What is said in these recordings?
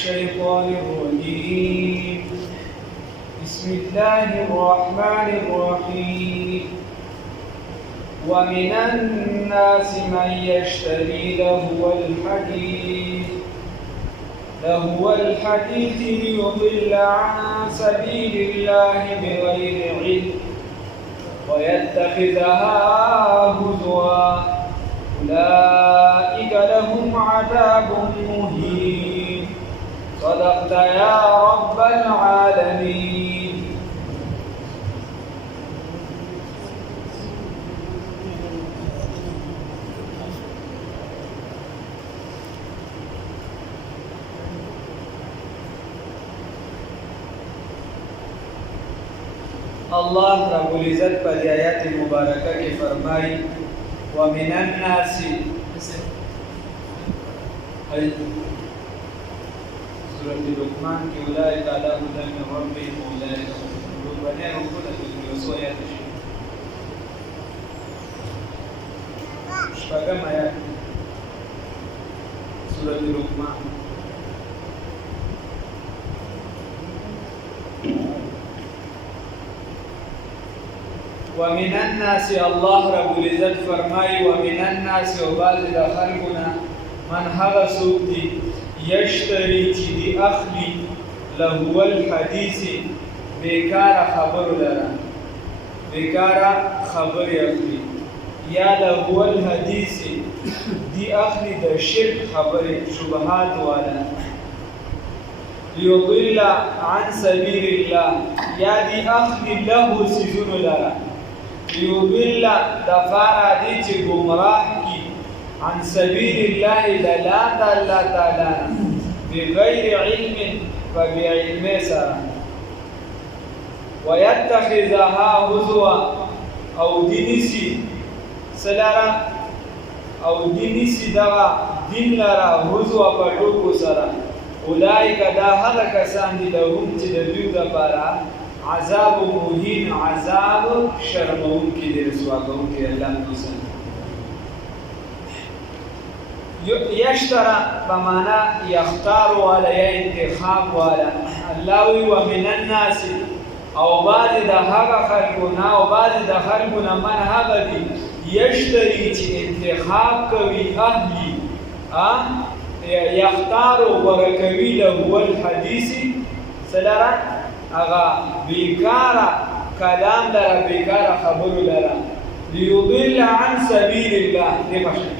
الشيطان الرجيم بسم الله الرحمن الرحيم ومن الناس من يشتري لهو الحديث ليضل عن سبيل الله بغير علم ويتخذها هزوا أولئك لهم عذاب مهين صدقت يا رب العالمين. الله رب العزت پر آیات مبارکہ کی فرمائی ومن الناس سورۃ لقمان کی اولئک علی هدى من ربهم اولئک هم المفلحون بنی رکوع د یوسویات شپږم آیات سورۃ لقمان ومن الناس الله رب العزت فرمای ومن الناس وبعض خلقنا من هغه څوک دی یشتری چې دی اخلی لهو الحدیث بیکار خبر لره بیکار خبر اخلی یا لهو الحدیث دی اخلی د شرک خبر شبهات والا لیضل عن سبیل الله یا دی اخلی له سجن لره لیضل دفارا دی چې گمراه کی عن سبیل الله للا الله تعالی بغیر علم فبعلم سره ويتخذها هزوا او دینسی سلارا او دینسی دغه دین لرا هزوا په ټوکو سره اولئک دا هغه کسان دي لهم چې د دوی لپاره عذاب مهین عذاب شرمون کی دې رسوا کوم کې الله نوسن یشترا بمانا یختار والا یا انتخاب والا الله وی ومن الناس او بعد د هغه خلقنا او بعد د خلقنا من هغه دي یشتری چې انتخاب کوي اهلی یختار ورکوي له الحدیث سلاره اغا بیکارا کلام لرا بیکارا خبر لرا لیضل عن سبیل الله دیمشه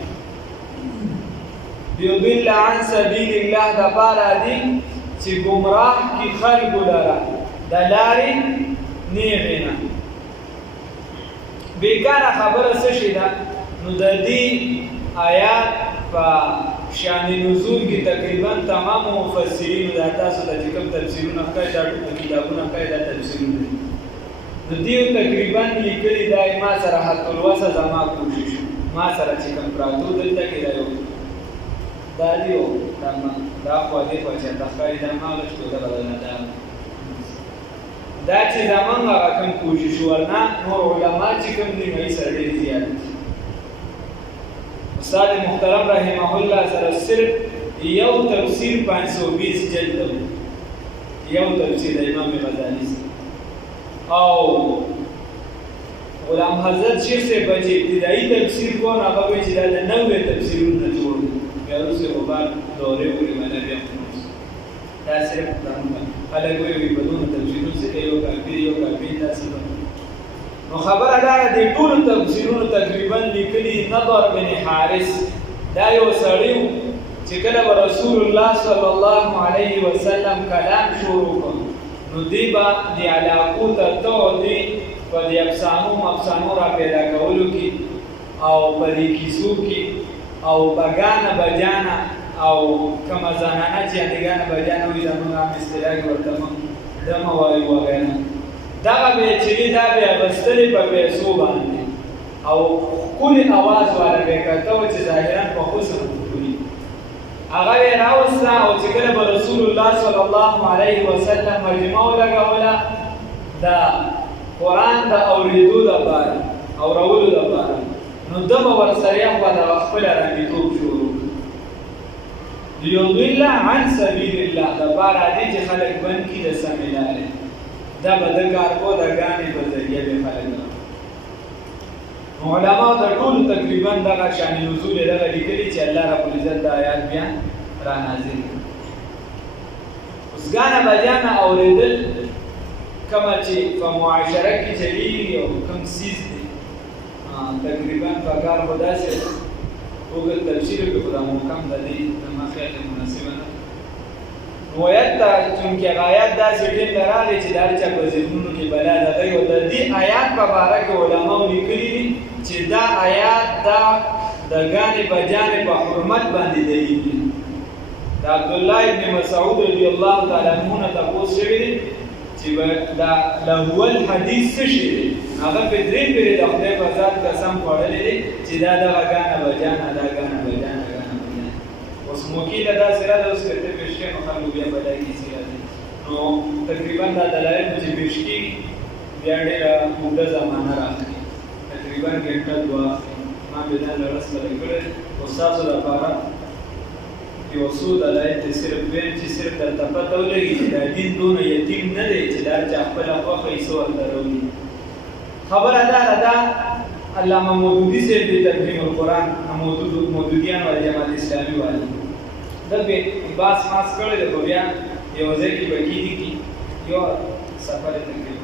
لیضل عن سبیل الله دا پارا دی چی گمراه کی خلق لرا دا لاری نیغینا بیکارا خبر سشی دا نو دا دی آیات پا شان نزول کی تقریبا تمام مفسرین دا تاسو د کوم تفسیرونه کوي دا کتابونه کوي دا تفسیرونه د دې تقریبا لیکلي دا ما سره حت الوسه زما کوشش ما سره چې کوم پراتو دلته کې رايو دا دیو دا خو دې په چې دا خاري دا ما له څه دا بدل نه دا چې زمونږه کوم کوشش ورنه نور علما چې کوم دي مې سره ډیر زیات استاد محترم رحمه الله سره صرف یو تفسیر 520 جلد یو تفسیر امام غزالی او غلام حضرت شیخ سے بچے ابتدائی تفسیر کو نه هغه چې دا 90 تفسیرونه جوړ بیا اوسه وبار دوره پورې باندې بیا دا صرف خلک وی بدون تفسیرونه څخه یو کافي تاسو نو خبره دا د ټول تفسیرونو تقریبا لیکلي نظر بن حارث دا یو سړی چې کله رسول الله صلی الله علیه وسلم کلام شروع کړ نو دی با دی علاقو ته دی په دې افسانو را پیدا کولو کې او په دې کیسو کې او بګانه بجانه او کما زنانه چې انګانه بجانه وي زموږه اصطلاح ورته دمه وایي وغیره دا به چې دا به غستلې په پیسو باندې او کلی आवाज والا به کته چې ظاهرا په خصوص کوي هغه راوسته او چې کله به رسول الله صلی الله علیه وسلم مجمع لګوله دا قران د اوریدو لپاره او راولو لپاره نو دغه ورسره په خپل رنګیتوب شروع لیضل عن سبیل الله دا پارا دې چې خلک بند کړي د سمې لارې دا به د کار کو د ګانې په ذریعه به خلک علماء د ټول تقریبا دغه شان نزول دغه لیکلي چې الله رب العزت د آیات بیا را نازل اوس ګانه بجانه اورېدل کما چې په معاشره کې چلیږي او کوم سیز دی تقریبا په کار به داسې وګړه تفسیر کې خدا محکم د دې ما خیال مناسبه نه وایت چونکه آیات داسې ټیم راغلي چې دا چې په ذهنونو کې بلا دغه او د دې آیات په اړه کې علماء لیکلي دي چې دا آیات دا د غانې بجانې په حرمت باندې دی دا عبد الله ابن مسعود رضی الله تعالی عنہ تاسو شوی چې دا له الحديث څه شي هغه په درې پیری د خدای په ذات قسم خوړلې دي چې دا د غانې بجانې دا غانې بجانې اوس موکیل دا سره د اوس کته پېښې نو خلک بیا بلای کی سره نو تقریبا دا دلایل چې پېښې بیا ډېر موده زمانہ راځي تقریبا ګټه دوا ما به دا لړس لګړې او تاسو لپاره یو څو دلایل چې صرف وین چې صرف د تپته ولګي چې دا دین دون یتیم نه دی چې دا چې خپل خواخې ایسو ورته خبره ده علامه مودودی سے بھی ترجمه القرآن مودودیان والے جماعت اسلامی والے دبه باس ماس کړل د بیا یو ځکه بکی دي کی یو سفر تقریبا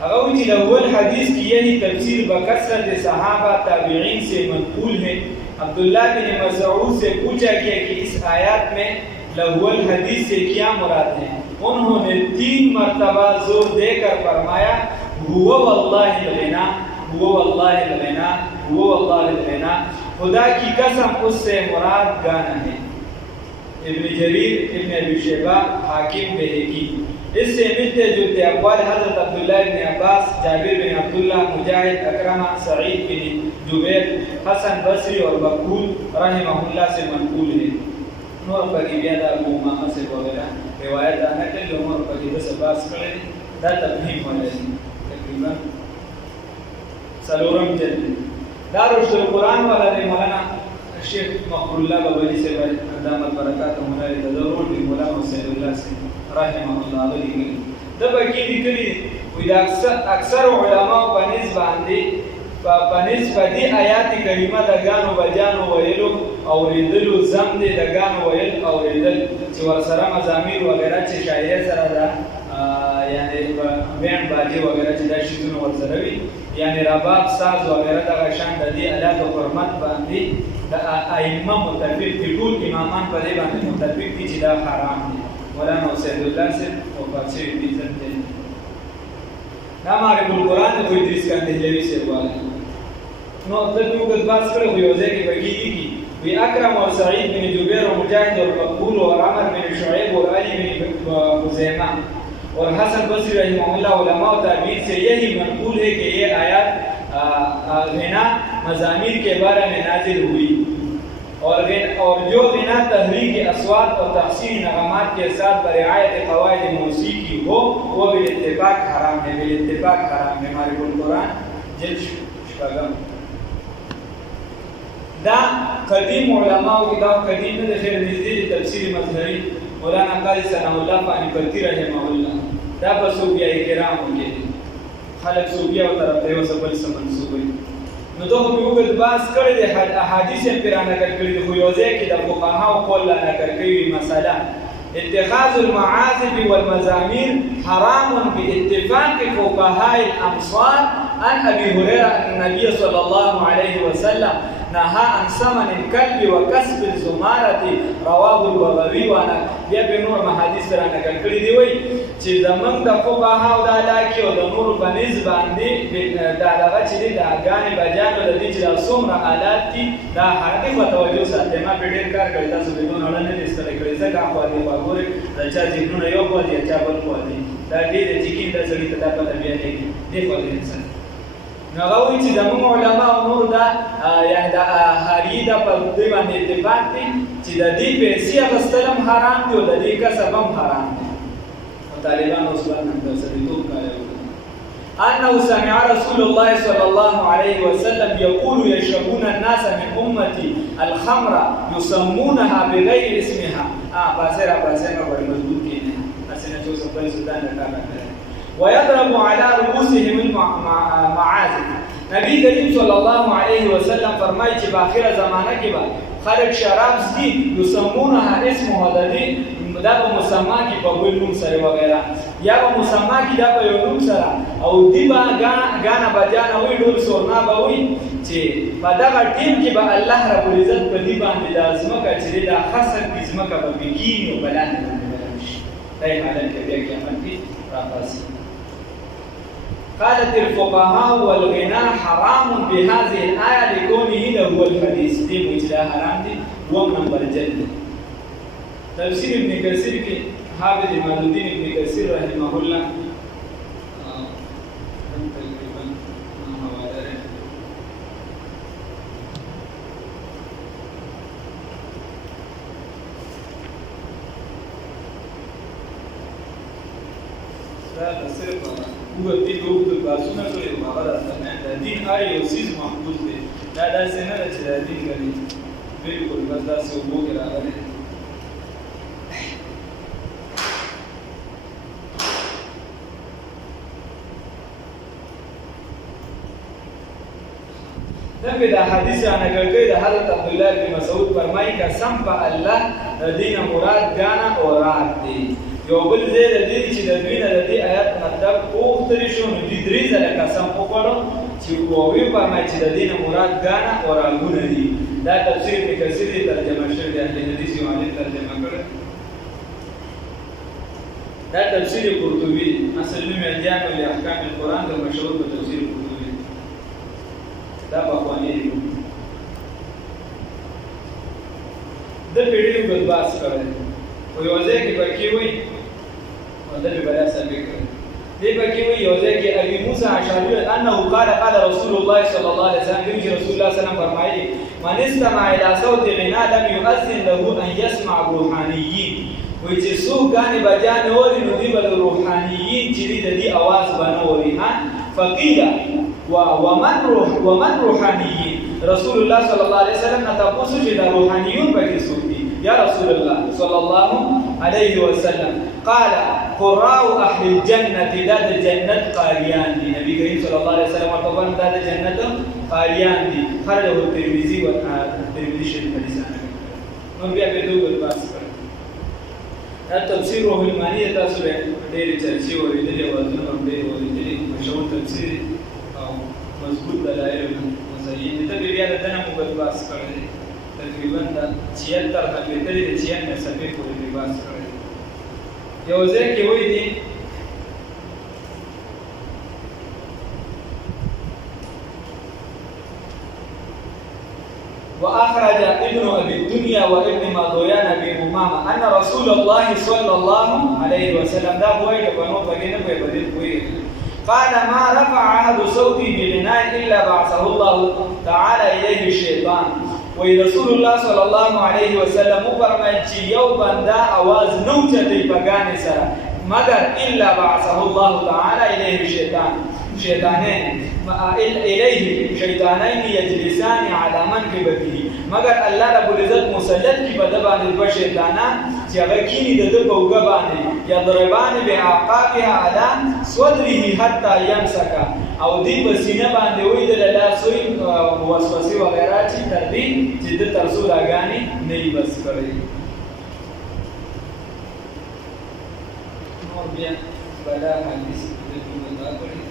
هغه چې اول حدیث کی یعنی تفسیر بکثرت صحابہ تابعین سے منقول ہے عبداللہ بن مسعود سے پوچھا گیا کہ اس آیات میں الاول حدیث سے کیا مراد ہے انہوں نے 3 مرتبہ زور دے کر فرمایا هو والله الغنا هو والله الغنا هو والله الغنا خدا کی قسم اس سے مراد گانا ہے ابن جریر ابن ابی شیبہ حاکم بہقی اس سے ملتے جلتے اقوال حضرت عبداللہ بن عباس جابر بن عبداللہ مجاہد اکرمہ سعید بن جبیر حسن بصری اور مقبول رحمہ اللہ سے منقول ہے نور پاکی بیادا ابو امامہ سے وغیرہ روایت آنا کہ جو نور پاکی دس عباس کرے دا تبہیم ہونے تقریبا سلورم جلد دارشت القرآن والا دے مولانا الشیخ مقبول اللہ بابلی سے دامت برکات مولانا تضرور دی مولانا حسین اللہ سے رحمہ اللہ علیہ گلی دبا کی دکلی ویدہ اکثر علماء پانیز باندی پانیز پا دی آیات کریمہ دگانو بجانو ویلو اوریدلو زم دی دگانو ویل اوریدل چی ورسرا مزامیر وغیرہ چی شاعری سر دا یعنی بیان باجی وغیرہ چی دا شیدون ورسروی یعنی رباب ساز وغیرہ دا غشان دا دی علات و حرمت باندی دا ائمہ متفق دی ټول امامان په دې باندې متفق دي چې دا حرام دي مولانا حسین الله سے وفات شوی دي ځکه دا معرفت القرآن د ادریس کندهلوی سے والا نو د موږ بحث کړو یو ځای کې بګیږي وی اکرم اور سعید بن جبیر اور مجاہد اور مقبول اور عمر بن شعیب اور علی بن خزیمہ اور حسن بصری رحمہ اللہ علماء و تابعین سے یہی منقول ہے کہ یہ آیات غنا مزامیر کے بارے میں نازل ہوئی اور جو غنا تحریک اصوات اور تحسین نغمات کے ساتھ برعایت قواعد موسیقی ہو وہ بالاتفاق حرام ہے بالاتفاق حرام ہے ہمارے القرآن جلد شپاگم دا قدیم علماء کی دا قدیم نے خیر نزدیک تفسیر مظہری مولانا قاضی ثناء اللہ پانی پتی رحمہ اللہ دا په صوفیاء کرام کې خلک صوفیاء او طرف ته وسبل منسوبي نو دوه په وګړي باس کړي د احادیث په اړه نقل کړي خو یو ځای کې د فقهاو قول نقل کړي مثلا اتخاذ المعازف والمزامير حرام باتفاق فقهاء الامصار عن ابي هريره ان النبي صلى الله عليه وسلم نهى عن ثمن الكلب وكسب الزمارة رواه البغوي وانا بیا په نور حدیث سره نقل کړی دی وای چې زمنګ د فقهاو د علاقه او د نور بنز باندې دا هغه چې د اغانې بجانو د دې چې څومره آلات دي دا هغه په توجه ساتي ما په ډیر کار کړی تاسو به نو نه دې ستل کړی ځکه خو دې وګورئ دا چې ذهنونه یو په دې چا بل په دې دا ډېر چې کیند سړي ته په طبيعت کې دې په دې انسان نغوی چې زموږ علما او نور دا یعنی دا هری دا په دې باندې اتفاق دي چې د دې پیسې اخیستل حرام دي او د دې کسب هم حرام دي طالبان اوس باندې د سړي توپ کوي أنه سمع رسول الله صلى الله عليه وسلم يقول يشربون الناس من أمتي الخمر يسمونها بغير اسمها باسرة والمزبوط كينا أسنة جوسف بن سودان لكاكا ويضرب على رؤوسهم المعازف نبي كريم صلى الله عليه وسلم فرمائي چې باخره زمانہ کې به خلق شراب څښي يسمونها اسمها الذي دا په مسما کې په بل نوم سره وغیرہ یا په مسما کې دا په یو نوم سره او دی با غانا بجانا وی ډول سورنا به وي چې په دغه ټیم کې به الله رب العزت په دې باندې د ازمکه چې دا خاصه ازمکه په بګینی او بلان شي دای حالت کې بیا قیامت کې راځي. قالت الفقهاء والغنى حرام بهذه الآية لكونه له الحديث دي مجلا حرام دي دوم نمبر جلد تفسير ابن كثير کې حافظ جمال الدين ابن كثير رحمه الله تقریبا حواله دا صرف هو دې دوه باسونه کړي هغه راځي د دین آی او سیز محفوظ دي دا داسې نه ده چې د دین غني بالکل بس داسې وګو کې راغلي دغه د حدیث نه ګرځي د حضرت عبد الله بن مسعود فرمایي قسم په الله د دین مراد غانا او رات دي یو بل ځای د دې چې د دوینه د دې آیات مطلب اوختري شو نو د درې ځله قسم وکړو چې کووي فرمایي چې د دین مراد غانا او راغونه دي دا تفسیر کې کثیر ترجمه شوی دی د حدیث یو علی ترجمه کړ دا تفسیر قرطبی اصل نوم یې جامع الاحکام القرآن د مشهور په تفسیر قرطبی دا په خواني دی د پیډیو په باس کړل او یو ځای کې پکې وي دا به بلا سابق دی پکې وي یو ځای کې ابي موسی اشعري انه قال رسول الله صلى الله عليه وسلم رسول الله صلى الله عليه وسلم فرمایي من استمع الى صوت غنا لم يؤذن له ان يسمع روحانيين وي چې څوک غانې بجانه اوري نو دی بل روحانيين چې د دې आवाज باندې اوري ها فقيل ومن روحانيين رسول الله صلى الله عليه وسلم تاسو چې د روحانيون پکې څوک دي يا رسول الله صلى الله عليه وسلم قال قراء اهل الجنه داد جنت قاريان دي نبي کریم صلى الله عليه وسلم ورته داد جنت قاريان دي خرجه الترمذي والترمذي شریف حدیثانه نو بیا په دوه باس کړ دا تفسیر روح المانی تاسو ډېر چرچې ورېدلې او ځنه ډېر ورېدلې مشهور تفسیر او مضبوط دلایل مزین دې بیا دنه مو باس کړل تقریبا دا 76 خطې ترې 96 صفحې پورې باس کړل یو ځای کې وایي دي وأخرج ابن أبي الدنيا وابن ماضويان أبي أمامة أن رسول الله صلى الله عليه وسلم ده هو يبنو بجنب ويبدل قال ما رفع أحد صوتي بغناء إلا بعثه الله تعالى إليه الشيطان ورسول الله صلى الله عليه وسلم فرمایي چې یو بنده आवाज نو چتي پګانې سره مگر الا بعثه الله تعالى إليه الشيطان شیطانین الیه شیطانین یجلسان علی منکبته مگر الله رب العزت مسلط کی په دبانې په شیطانان چې هغه کینی د په وګ باندې یضربان بعقابها علی صدره حتی یمسک او دې په سینه باندې وې د لاسوي وسوسه وغیرہ چې تر دې چې د ترسو راګانی نه بس کړی نو بیا بلا حدیث د دې په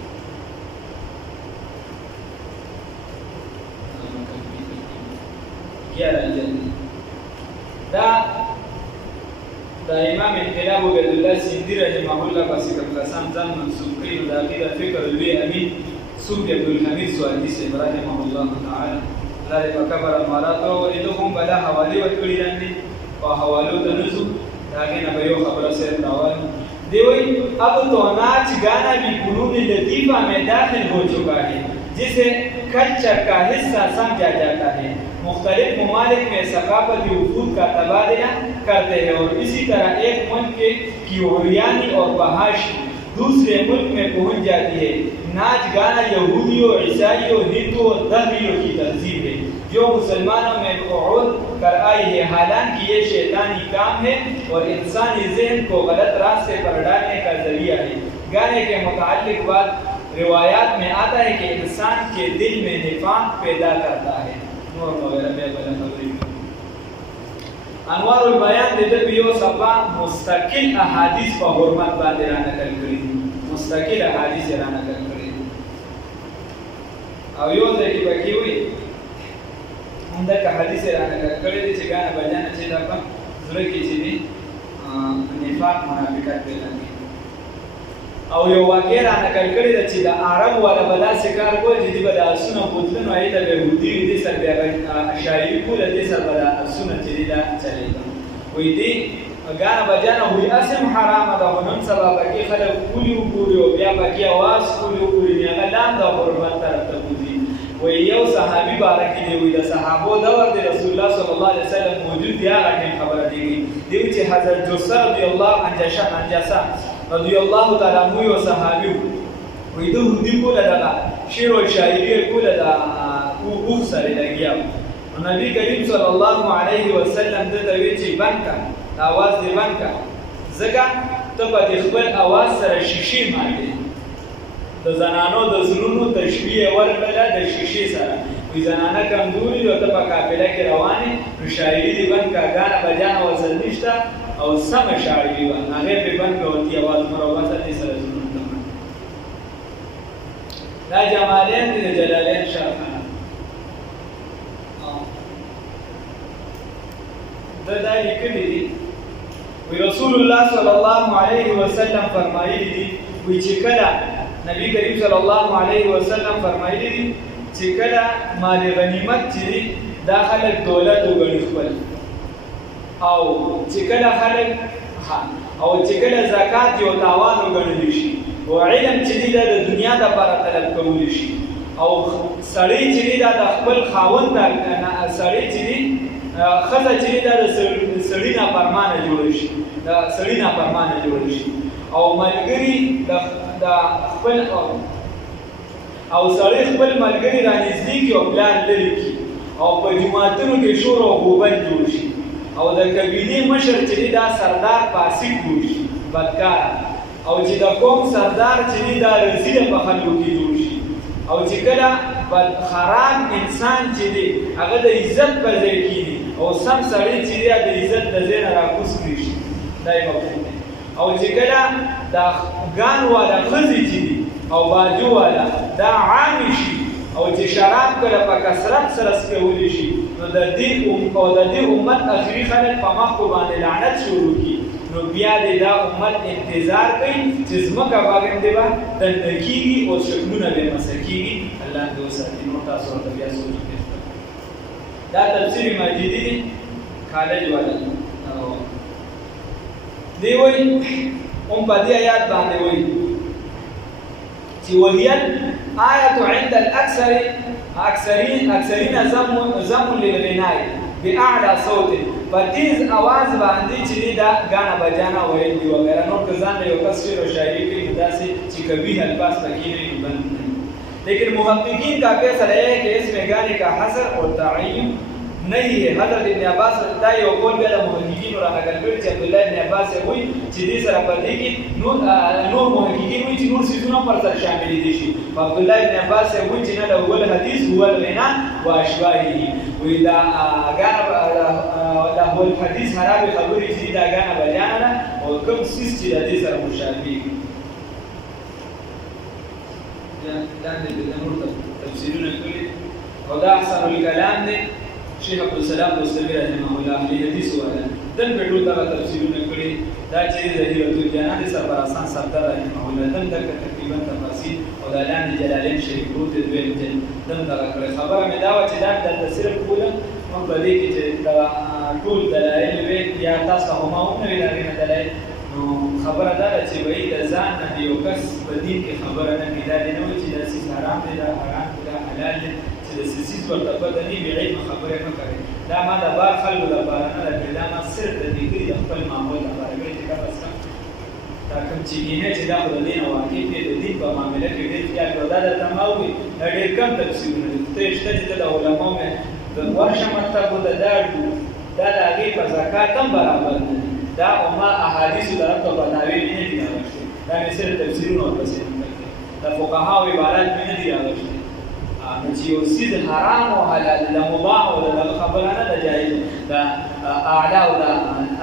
دا امام انقلاب عبد الله سیندی رحمه الله پس کلاسام ځان منسوب کړي دا غیر فکر لوی امین سوق عبد الحمید سوادی سے رحمه الله تعالی لاره پکبر امارات او دغه بلا حوالی ورکړي راندي او حوالو د نزو داګه نه به یو خبره سره راوړي دی وی اب تو ناچ گانا بھی فنون لطیفہ میں داخل ہو چکا ہے جسے کلچر کا حصہ سمجھا جاتا ہے مختلف ممالک میں ثقافتی وفود کا تبادلہ کرتے ہیں اور اسی طرح ایک ملک کی اوریانی اور بہاشی दूसरे मुल्क में पहुंच जाती है। नाच गाना यहूदियों, ईसाइयों, हिंदुओं, दहरियों की तहजीब है जो मुसलमानों में क़ुऊद कर आई है। हालांकि ये शैतानी काम है और इंसानी ज़हन को गलत रास्ते पर डालने का ज़रिया है। गाने के मुताल्लिक़ बात रिवायात में आता है कि इंसान के दिल में निफाक पैदा करता है। अनवारुल बयान दे बियो सफा मुस्तकिल अहादीस पर हुर्मत बांधे राना कर करी, मुस्तकिल अहादीस राना कर करी और यो दे की बाकी हुई अंदर का हदीस राना कर करी जे गाना बजाना चाहिए अपन जरूर की चीज निफाक मुनाफिकत पैदा की او یو واقع را نقل کړی د چې د عرب والا بلا شکار کو چې دی بدا سونه بوتلن وای ته به ودی دې سر بیا شاعری کو د سر بدا سونه چې دا چلی وې دی غانا بجانا وې اسم حرام ده ونن سبب کې خلک کولی وګوري بیا باقي आवाज کولی وګوري نه لام د حرمت طرف ته بوزي وې یو صحابي بارک دی وې د صحابو دور د رسول الله صلی الله علیه وسلم موجود دی هغه خبره دی چې حضرت جوسر رضی الله عنه رضی الله تعالی عنہ یو صحابي وې د هدي کوله دا شعر او شاعري کوله دا او سره لګیا نبی کریم صلی الله علیه وسلم د دوی چې بنکا आवाज دی بنکا زګه ته په خپل आवाज سره شیشې ماندې د زنانو د زړونو تشبیه ورکړه د شیشې سره وې زنانه کمزوري او ته په قافله کې روانه نو شاعري دی بنکا غانا بجانا وزن نشته او سم شاعري و هغه په بند کوي आवाज مروته دي سره زونه دا جمالین دي جلالین شرحه دا لیکلي دي وی رسول الله صلی الله علیه وسلم فرمایلی دي وی چې کله نبی کریم صلی الله علیه وسلم فرمایلی دي چې کله مال غنیمت چې داخله دولت وګڼي خپل او چې کله خلک او چې کله زکات یو تاوان وګڼل شي او علم چې د دنیا لپاره طلب کول شي او سړی چې د خپل خاوند د سړی چې خزه چې د سړی نه پرمانه جوړ شي د سړی نه پرمانه جوړ شي او ملګری د خپل او سړی خپل ملګری رانږدې کی او پلان لري کی او په جماعتونو کې شور او غوبن جوړ شي او د قبیلې مشر چې دا سردار فاسق جوړ شي بدکار او چې د قوم سردار چې دا رزیل په خلکو کې جوړ شي او چې کله بد خراب انسان چې دی هغه د عزت پر ځای کېږي او سم سړی چې دی د عزت د ځای نه راکوز کړي شي دا یې مفهوم دی او چې کله د ګان والا ښځې چې دي او باجو والا دا عام شي او چې شراب کله په کثرت سره څکولی شي نو د دې امت اخري خلک په مخ باندې لعنت شروع کړي نو بیا دې دا امت انتظار کوي چې ځمکه باندې به دنده کېږي او شکلونه به مسح کېږي الله دې وساتي نو تاسو ورته بیا سوچ وکړئ دا تفسیر مجیدی کالج والا دی وایي په دې آیات باندې وایي چې وهي آیت عند اکثرین زم للغناء باعلى صوت فتیز आवाज باندې چې دا غانا بجانا ویل دی وغیرہ نور ځان له یو کس شعر او شاعری کې مداسه چې کبھی الفاظ تکي نہیں بند لیکن محققین کا فیصلہ ہے کہ اس میں گانے کا حصر اور تعین نہیں ہے حضرت ابن عباس دا یو قول بیا د محققین را نقل کړي چې عبد الله ابن عباس وایي چې دې سره پدې کې نور محققین وایي چې نور سيزونه پر سره شامل دي شي عبد الله ابن عباس وایي چې نه اول حدیث هو الغناء واشباهه وی دا غانا دا هو الحدیث خراب خبرې چې دا غانا بیان نه او کوم سیس چې د دې سره مشابه دا د نور تفسیرونه کوي او دا احسن الكلام دی شیخ عبدالسلام دوستوی رحمه الله اهل حدیث والا دن په ټول دا تفسیرونه کړي دا چې ظاهرۃ الجنان سربراسان سردار رحمه الله دن تقریبا تفاصیل او د اعلان جلالین شریف روت دویم جن دن دا کړي خبره مې دا و چې دا د صرف کوله مونږ په دې کې چې دا ټول دلایل وي یا تاسو هم نه ویل دلایل نو خبره دا چې وایي د ځان نه یو کس په دین کې خبره نه کیدا نه و چې دا سیس حرام دی دا حرام دی دا حلال دی د سیسیز ورته پته نه وي علم خبره نه کوي دا ما د بار خلکو لپاره نه دی دا ما صرف د دې د خپل معمول لپاره کوي چې تاسو کوم چې نه چې دا د دین او واقع په دین په معاملې کې ډېر خیال ودا د تماوي ډېر کم تفسیرونه ته شته چې د علماء مې د ورشه مطلب د داړو دا د هغې په زکات هم برابر نه دي دا عما احادیثو طرف ته بناوي نه دي راغشتي دا مې صرف تفسیرونه ورپسې د فقهاو عبارات مې نه دي راغشتي نو چې یو څیز حرام او حلال د مباح او د خبره نه ده جایز د اعلی او د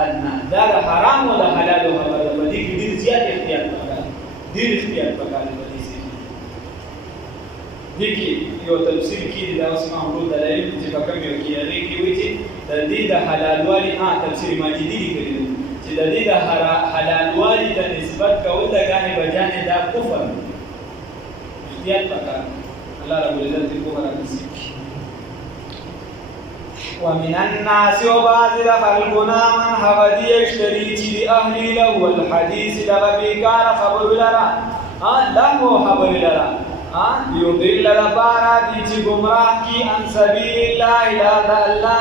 ادنا دا د حرام او د حلال خبره په دې کې ډېر زیات احتیاط پکار ډېر احتیاط پکار دی دې کې یو تفسیر کې دا اوس ما هم دلایل چې په کوم یو کې هغه کې وایي چې د دې د حلالوالي تفسیر ماجدي لیکلی چې د دې د حلالوالي ته نسبت کول د غانې بجانې دا کفر احتیاط پکار الله رب العزت کو نصیب ومن الناس وبعض خلقنا من هودي يشتري چې اهل له الحديث لغبي كان خبر لرا له خبر لرا يضل لبارا دي چې گمراه کی عن سبيل الله لا تعالی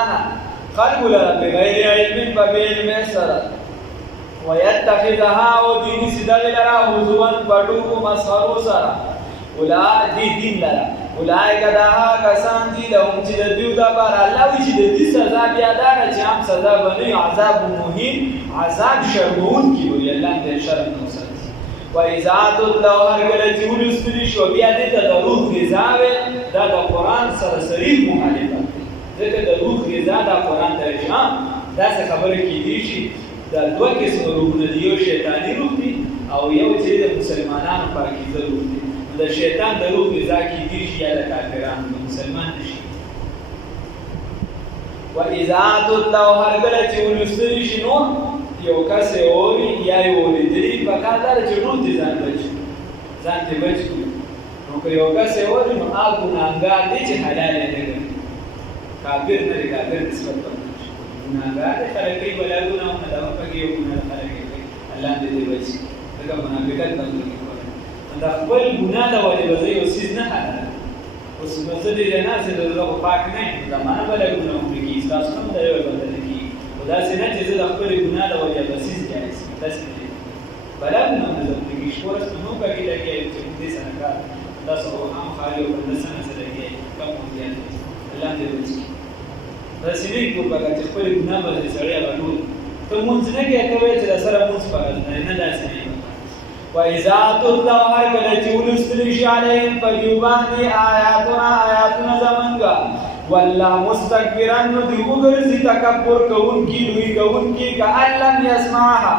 خلق لرا بغیر علم بغیر سره ويتخذها ودين سدل لرا هزوا بدو مسخرو سره اولئک دین لرا اولئک دها کسان دي لهم چې د دیو د بار الله وی چې د دې سزا بیا دا نه چې هم سزا بني عذاب مهین عذاب شرمون کی وی الله دې شرم نو ساتي و اذا الله هر کله چې ولستلی شو بیا دې ته د روح غذا دا د قران سره صریح مخالفت ځکه د روح غذا د قران ته شام دا څه خبره کې دي چې دا دوه قسم روحونه دي یو شیطانی روح دي او یو چې د مسلمانانو پاکیزه روح دي د شیطان د روح غذا کې دي چې د کافرانو د مسلمان نشي و اذا الله هر کله چې ولستلی شي نو یو کس اوري یا یو لیدلی په کار چې نو دي ځان ته بچ نو که یو کس اوري نو هغه ګناهګار دی چې حلال نه دی کافر نه دی کافر نسبت ورکړي ګناهګار دی خلک بلاګونه او نه دا پکې یو ګناه خلک الله دې بچ دا منافقت باندې دا خپل ګناه د وجه به یو سیز نه حلال اوس مزه دې نه چې د پاک نه زمانه بلاګونه کوي تاسو هم دا یو بدل کی خدا سے نه چې د خپل ګناه د وجه به سیز جایز بس بلاګونه نه زموږ شورس نو کوي دا کې چې دې څنګه تاسو هم خالي او د سنه سره کې کوم دی الله دې وځي دا سړي کو په چې خپل ګناه به سړی غلول ته مونږ نه کې کوي چې سره مونږ پکړ نه داسې و اذا تتلى هر کله چې ولستل شي علیهم فیوبانی آیاتنا زمنګا والله مستكبرا نو دی وګرځي تکبر کوونکی لوی کوونکی کأن لم يسمعها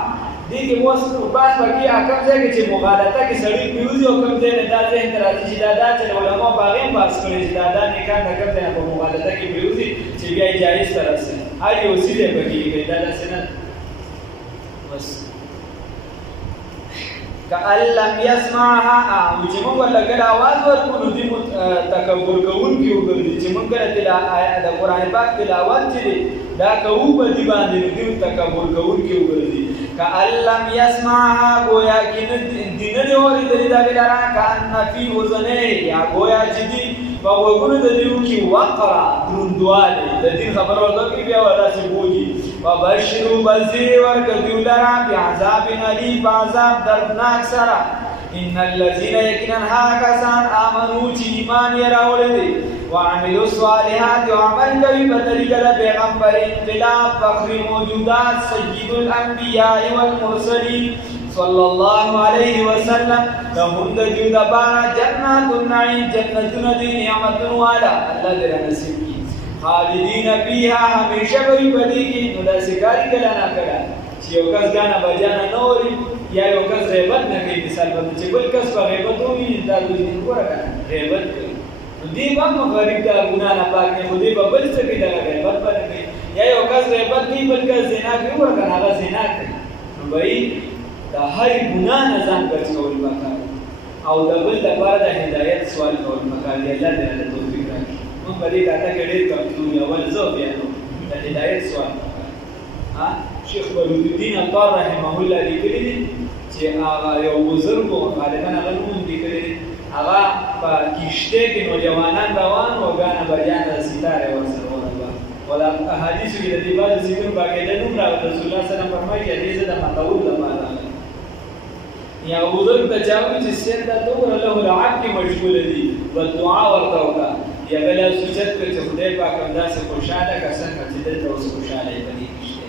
دې کې اوس باس باقي اکم ځای چې مغالطه کې سړی پیوزي او کوم ځای نه دا ځای ترازی چې دا چې علماء باغیم باس کړی چې دا نه کار نه کوي په مغالطه کې پیوزي چې بیا جایز ترسه هر یو سیده پکې دا څنګه بس کأن لم يسمعها چې موږ لګل आवाज ورکړو دې تکبر کوونکی وګرځي چې موږ د قرآن پاک تلاوت چې دا کوو په دې باندې دې تکبر کوونکی وګرځي کأن لم يسمعها گویا کې دین نه اوري دې دا لرا کأن فی وزنه یا گویا چې دې په وګونو د دیو کې وقرا دروندواله د دې خبر ورته کې بیا وراسي بوجي وبشروا بزیر ورکدیو لرا بعذاب علی بعذاب دردناک سرا ان الذين يكنن هاكسان آمنوا چې ایمان یې راوړل وعملوا الصالحات وعمل کوي په طریقه د پیغمبر انقلاب فخر موجودات سید الانبیاء والمرسلین صلی الله علیه وسلم لهم دجود بارا جنات النعیم جنتون دی نعمتون والا اللہ دے نصیب کی خالدین فیها ہمیشہ بری بدی کی نو دا سکاری کلا نا کلا چې یو کس گانا بجانا نوری یا یو کس غیبت نه کوي مثال باندې چې بل کس په غیبت وي دا دوی نه ګوره غیبت کوي دی باندې غریب دا ګناه نه پاک نه خو دی په بل څه کې دا غیبت باندې یا یو کس غیبت کوي بل کس زنا کوي ورته هغه زنا کوي نو وای دا هر ګناه نه ځان بچول پکار او د بل لپاره د هدایت سوال کول پکار دی الله دې له توفیق راکړي نو په دې کاته کې ډېر کمزوري اول زو بیا نو د هدایت سوال شیخ ولودالدین الطار رحمه الله لیکلی چې هغه یو بزرګ غالبا هغه نوم لیکلی هغه په کشته کې نوجوانان روان و غانا بجان ستاره ورسره ولا احادیث کې د دې بعد ذکر باقاعده نوم راغلی رسول الله صلی الله علیه وسلم فرمایي حدیث د مقبول لپاره یا بزرگ ته چاوي چې سید دا دومره له العاب کې مشغول دي و دعا ورته وکړه یا بل سوچت کړ چې خدای پاک هم داسې خوشاله کسان چې دلته اوس خوشاله پدې کېشته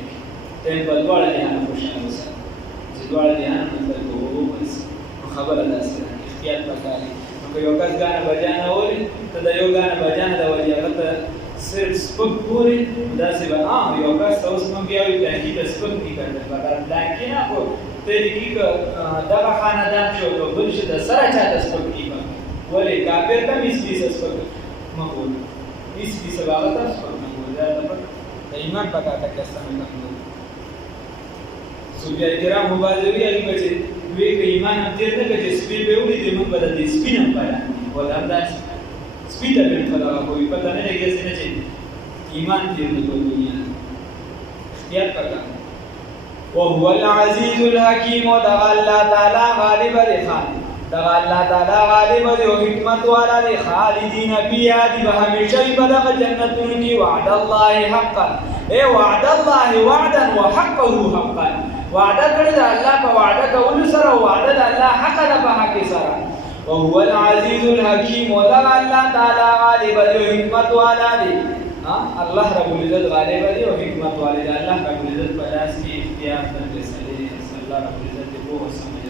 ته په دواړه نه خوشاله اوسه چې دواړه نه مطلب وو بس خبره داسې احتیاط وکړي نو یو کس غانه بجانه اوري ته دا یو غانه بجانه دا وایي هغه ته صرف سپک پورې داسې به یو کس اوس مونږ بیا وي پلان کې د سپک دي کړل بګار پلان کې نه کو ته دې کې دغه خاندان شو نو بل شي د سره چا د سپک دی ولې کافر ته میسلی سپک مقول میسلی سباغه ته سپک مقول دا د ایمان پکا ته کسان مقول سوبیا کرام مبارزوی علی بچي دوی که ایمان هم تیر نه کړي سپی به وړي د موږ بدل دي سپی نه پاله ولهم دا سپی ته په خلا کوئی پته نه لګي چې ایمان تیر نه کوي دنیا اختیار پکا وهو العزيز الحكيم ودغ الله تعالى غالب الخان دغ الله تعالى غالب الحكمت والا خالدين فيها دي بهمشه بدغ جنتون وعد الله حقا اي وعد الله وعدا وحقه حقا وعد کړه الله په وعده کول سره وعده الله حق ده په حق سره وهو العزيز الحكيم ودغ الله تعالى غالب الحكمت والا دي الله رب العزت غالب دی او حکمت والد الله رب العزت په لاس کې اختیار د فیصله صلی الله رب العزت په وسه